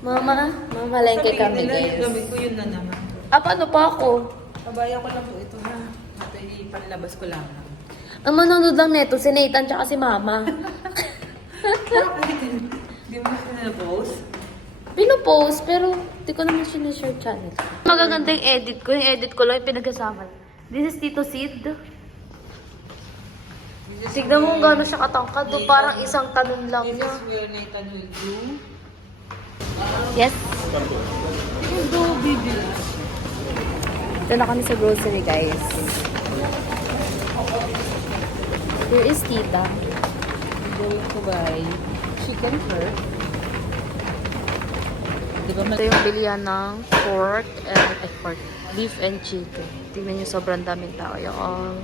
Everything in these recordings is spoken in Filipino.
Mamalengke kami, guys. Gamit ko yun na naman. Paano pa ako? Kabaya ko lang po ito ha. Ito ipanlabas ko lang. Ang manonood lang neto, si Nathan tsaka si Mama. Hindi mo na post? Pinopost, pero di ko naman sinashare channel. Magaganda yung edit ko. Yung edit ko lang yung pinagkasama. This is Tito Sid. Tignan mo kung gano'n siya katangkad. Parang isang tanong lang This niya. is where Nathan will do. Yes. Will do video. Ito na kami sa grocery, guys. Here is Tita. Going to buy chicken first. Diba Ito yung bilihan ng pork and beef and chicken. Tingnan nyo, sobrang daming tao. Yung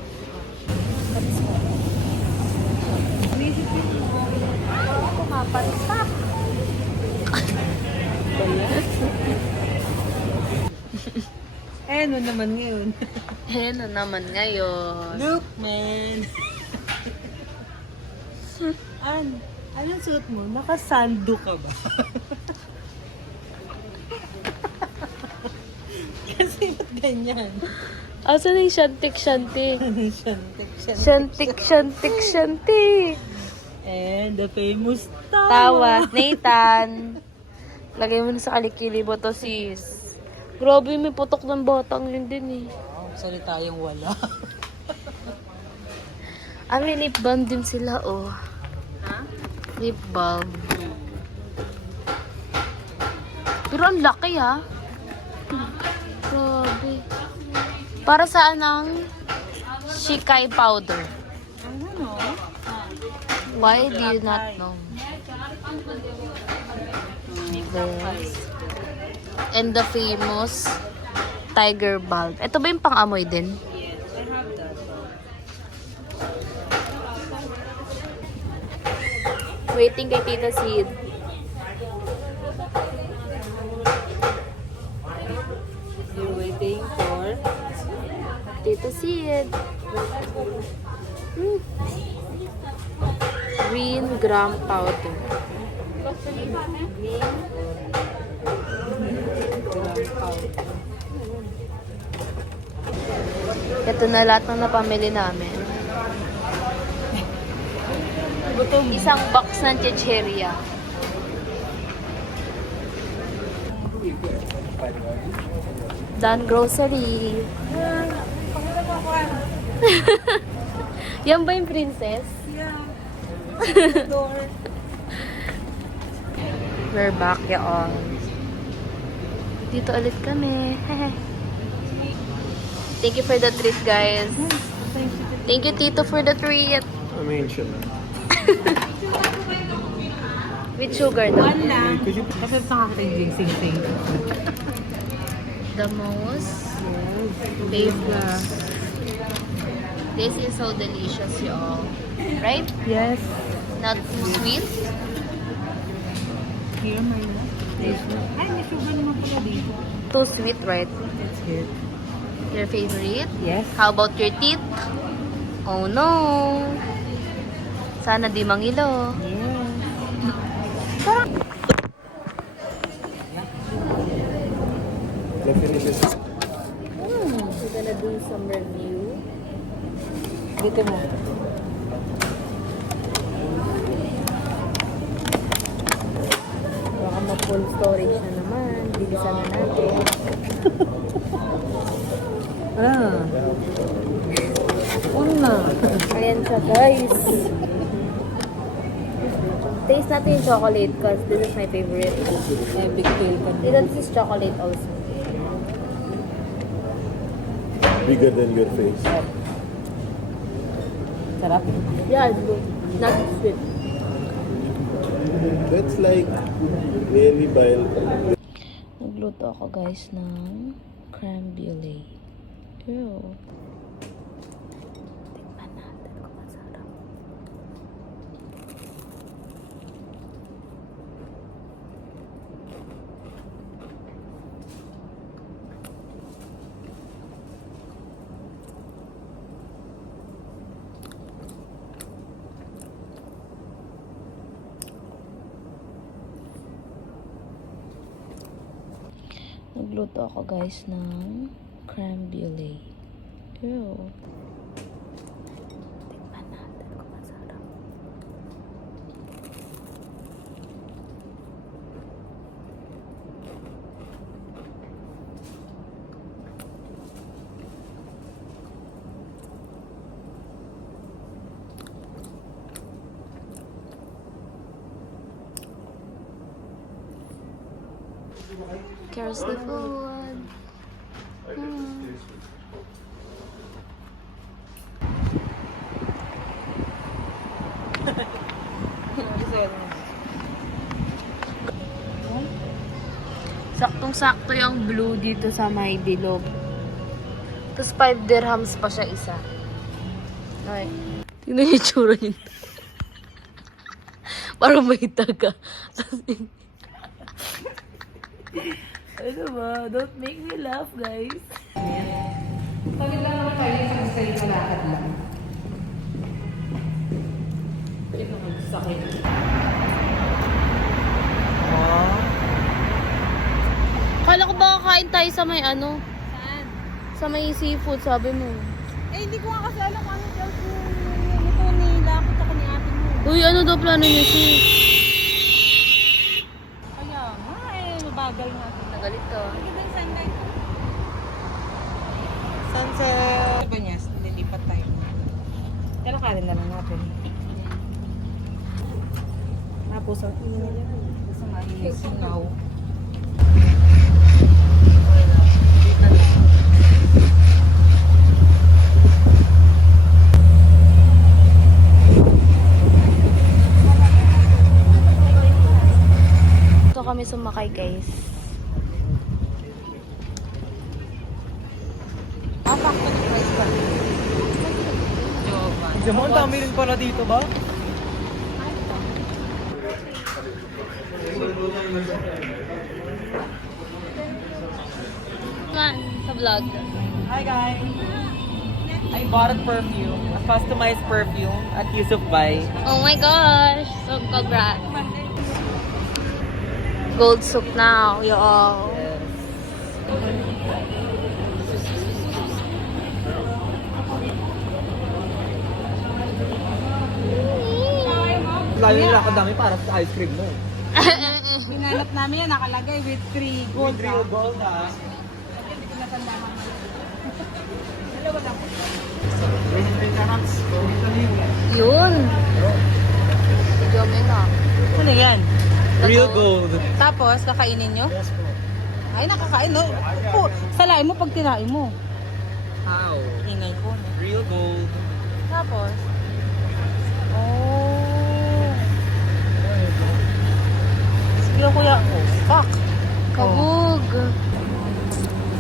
pumapansak. ano naman ngayon? Ano naman ngayon? Look, man! Anong suot mo? Nakasando ka ba? Kasi ba't ganyan? Asan yung shantik-shantik? Shantik. Shantik-shantik-shantik. And the famous Tawa. Nathan. Lagay mo na sa kalikili mo to, sis. Grabe, may putok ng batang yun din eh. Wow, salita yung wala. May lip balm din sila, oh. Ha? Lip balm. Pero ang laki, ha? Grabe. Para saan ang Shikai powder? Ano? Why do you not know? This. And the famous Tiger Balm. Ito ba yung pang-amoy din? Yes, I have that. Waiting kay Tita Sid. You're waiting for... Tita Sid. Green gram powder. Ito na lahat ng napamili namin. Isang box ng chicheria. Done grocery. Yan ba yung princess? Yeah. We're back, y'all. Dito ulit kami. Thank you for the treat, guys. Thank you, Tito, for the treat. I mean, shit. With sugar, though. One lang. Kasi sa akin yung sing-sing. The most favorite. This is so delicious, y'all. Right? Yes. Not too sweet. Here, my love. This one. Ay, may sugar naman pala dito. Too sweet, right? That's good. Your favorite? Yes. How about your teeth? Oh no! Sana di mangilo. Yes. We're gonna do some review. Dito mo. Baka ma-full storage na naman. Bilisan na natin. Una. Ayan siya, guys. Taste natin yung chocolate because this is my favorite. Ay, big deal pa This is chocolate also. Bigger than your face. Sarap. Yeah, it's good. Not sweet. That's like nearly bile. Nagluto ako, guys, ng creme brulee. Ew. Tikman natin kung masarap. Nagluto ako guys ng creme brulee. Ew. Tikman natin kung masarap. Here's the food. Saktong-sakto yung blue dito sa may bilog. Tapos 5 dirhams pa siya isa. Ay. Tingnan yung tsura niya. Parang may taga. Ano ba? Don't make me laugh, guys. Pagod lang naman tayo sa style sa lakad lang. Ito ang sakit. Kala ko ba kakain tayo sa may ano? Saan? Sa may seafood, sabi mo. Eh, hindi ko nga kasi alam kung ano daw ito nila. Kita ko ni ate mo. Uy, ano daw plano niyo, sis? Kaya nga mabagal nga. Nagalit ka. Hindi ba sunlight? Sunset! Diba niya? Lilipat tayo. Pero kanin na lang natin. Tapos ang ino niya. Gusto nga singaw. Ito kami sumakay, guys. Ang dami rin pala dito ba? Man, sa vlog. Hi guys! I bought a perfume, a customized perfume at Yusuf Bai. Oh my gosh! So, congrats. Gold soup now, y'all. Layo nila ako dami para sa ice cream mo. Hinanap namin yan, nakalagay with 3 gold. With real gold ah. Hindi ko natanda mamaya. Dalawa lang. Yun. Video mo na. Ano yan? Real gold. Tapos, kakainin nyo? Yes po. Ay, nakakain, no? Po, salain mo pag tinain mo. How? Ingay ko. No? Real gold. Tapos, oh. Sige, kuya. Oh, fuck. Kabog.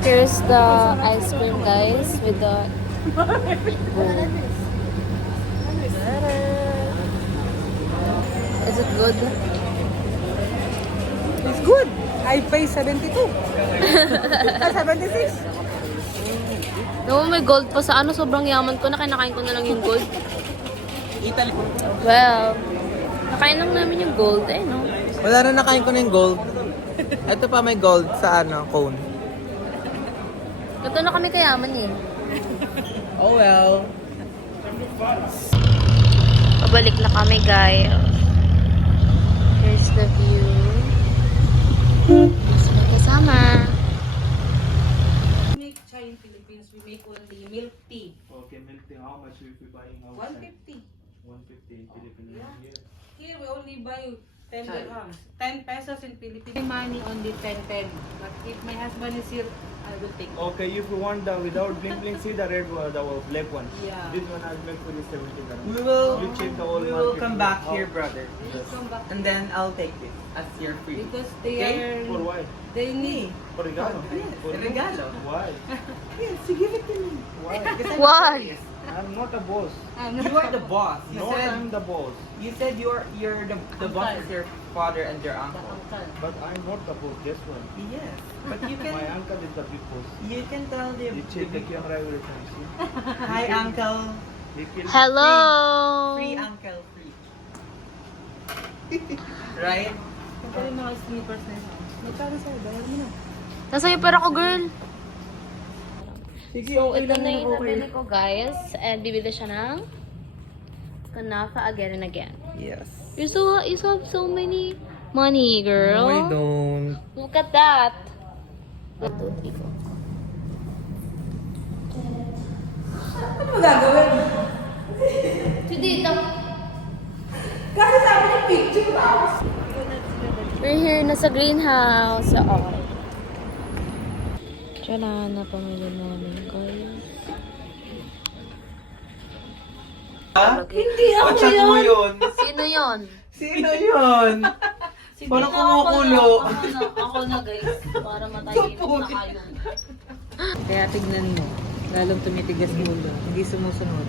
Here's the ice cream, guys, with the bowl. Is it good? It's good. I pay 72. 76. No, may gold pa sa ano. Sobrang yaman ko na. Kinakain ko na lang yung gold. Italy. Well, nakain lang namin yung gold. Eh, no? Wala na nakain ko na yung gold. Ito pa may gold sa ano, cone. Ito na kami kayaman eh. Oh well. Pabalik na kami, guys. Here's the view. Mas may kasama. We make chai in Philippines. We make only milk tea. Okay, milk tea. How much will you be buying outside? 150. 150 in Philippines. Here. Here we only buy 10 dirhams. 10 pesos in Philippines. Money only 10. But if my husband is here, I will take. Okay, if you want the without bling bling, see the red one, the black one. Yeah. This one I'll make for you 70 dirhams. We will You check the whole we will market. come back How- here, brother. We'll come back. And then I'll take this as your free. Because they Okay. For are, why? they need. For regalo. Yes, For you? regalo. Why? Yes, you give it to me. Why? Why? I'm not a boss. You are the boss. You No, said I'm the boss. you said you're the boss is your father and your uncle. But I'm not the boss. Guess what? Yes, but you My can uncle is the big boss. you can tell them. You check the camera every time. See? Hi, uncle. He kill- Hello! Free uncle, free. Right? Kung pala yung mga sneakers na yun. Magkano sa'yo? Bayar mo na. Nasa'yo pera ko, girl. Sige, okay Ito lang na yun, yung okay. nabili ko, guys. And bibili siya ng kanafa again and again. Yes. You have so many money, girl. No, I don't. Look at that. Ito, ko. Ano gagawin? Si Dito. Kasi sabi niya picture We're here na sa greenhouse. Oo. Tiyala na pamilya namin, guys. Hindi ako Pachat mo yun. Sino yon? Sino yun? Parang kumukulo. Ako na, guys. Para matahimik na kayo. Kaya tignan mo, lalong tumitigas yung ulo. Hindi sumusunod.